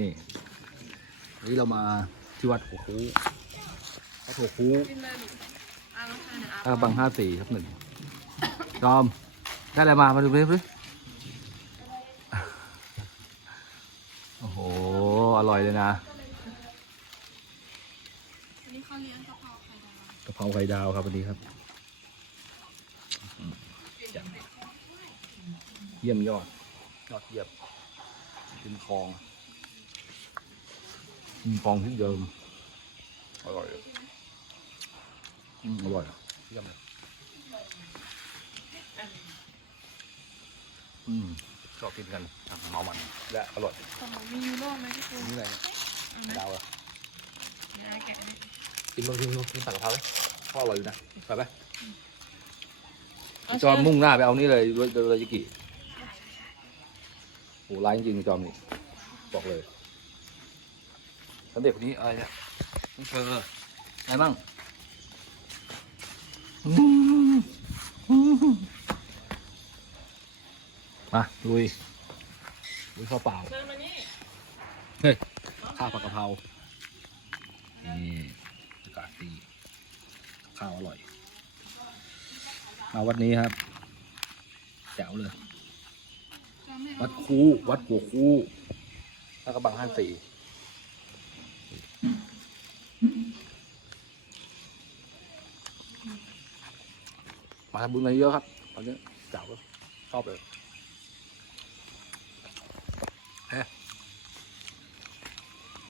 นี่วันนี้เรามาที่วัดหัวคูวัดหัวคูอาลองทานเดี๋ยวอาท่าบังห้าสี่ครับหนึ่งจอม ได้อะไรมา มาดูดิดิโอ้โห อร่อยเลยนะอันนี้เขาเลี้ยงกะเพราไข่ดาวกะเพราไข่ดาวครับวันนี้ครับ เยี่ยมยอด ยอดเยี่ยมริมคลอง มคลองที่เดิม อร่อยอืมอร่อยอะเยี่ยมเลยอืมชอบกินกันอะเมามันและอร่อยของหนูมียูโรไหมพี่ปูนี่อะไรเนี่ยเอาไหมดาวอะเดี๋ยวอาแกะให้กินบางทีกินสั่งกะเพราไหมพ่ออร่อยอยู่นะไปไหมเอาจอมเชิญมุ่งหน้าไปเอานี่เลยโดยโดยยิกิโหร้ายจริงๆจอมนี่บอกเลย แล้วเด็กคนนี้อะไรเนี่ยน้องเธอไงบ้างมาลุยลุยข้าวเปล่าเชิญมานี่เฮ้ยข้าวผัดกะเพรานี่อากาศดีข้าวอร่อย มาวัดนี้ครับแจ๋วเลยจำไม่วัเอาดคูวัดหัวคูแล้วก็บางห้านสี่ มาทำบุญกันเยอะครับ ตอนนี้เจ๋าชอบเลยเฮ้